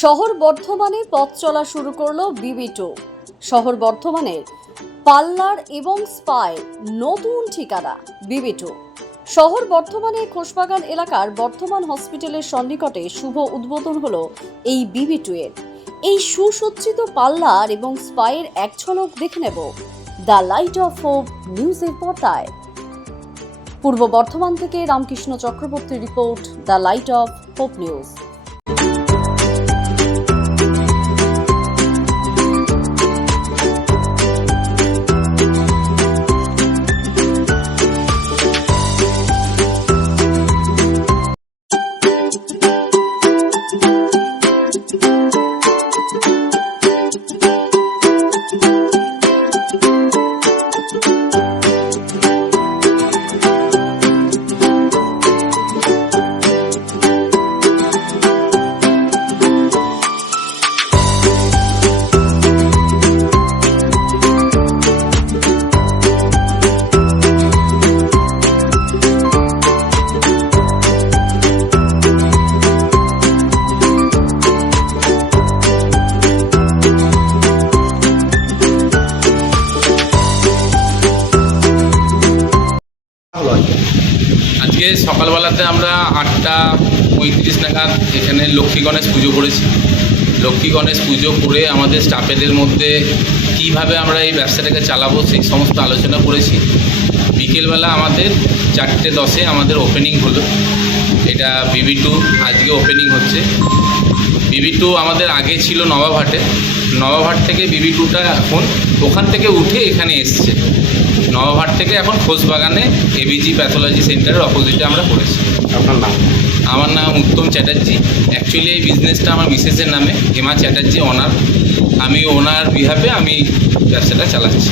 শহর বর্ধমানে পথ চলা শুরু করলো বিবি2। শহর বর্ধমানের পার্লার এবং স্পায় নতুন ঠিকানা বিবি2। শহর বর্ধমানে খোসবাগান এলাকার বর্ধমান হসপিটালের সন্নিকটে শুভ উদ্বোধন হলো এই বিবি2 এর। এই সুসজ্জিত পার্লার এবং স্পায়ের এক ঝলক দেখে নেব দ্য লাইট অফ হোপ নিউজের পর্দায়। পূর্ব বর্ধমান থেকে রামকৃষ্ণ চক্রবর্তীর report, the light off hope news. আজকে সকালবেলাতে আমরা 8:35 নাগাদ এখানে লক্ষ্মী গণেশ পুজো করেছি। লক্ষ্মী গণেশ পুজো করে আমাদের স্টাফেদের মধ্যে কিভাবে আমরা এই ব্যবসাটাকে চালাবো সেই সমস্ত আলোচনা করেছি। বিকেলবেলা আমাদের 4:10-এ আমাদের ওপেনিং হলো। এটা বিবি2 আজকে ওপেনিং হচ্ছে। বিবি2 আমাদের আগে ছিল নবাবহাটে, নবাবহাট থেকে বিবি2টা এখন ওখান থেকে উঠে এখানে এসছে। নবাবহাট থেকে এখন খোসবাগানে এবিজি প্যাথোলজি সেন্টারের অপোজিটে আমরা করেছি। আপনার নাম? আমার নাম উত্তম চ্যাটার্জি। অ্যাকচুয়ালি এই বিজনেসটা আমার মিসেসের নামে, হেমা চ্যাটার্জি ওনার। আমি ওনার বিহাফে আমি ব্যবসাটা চালাচ্ছি।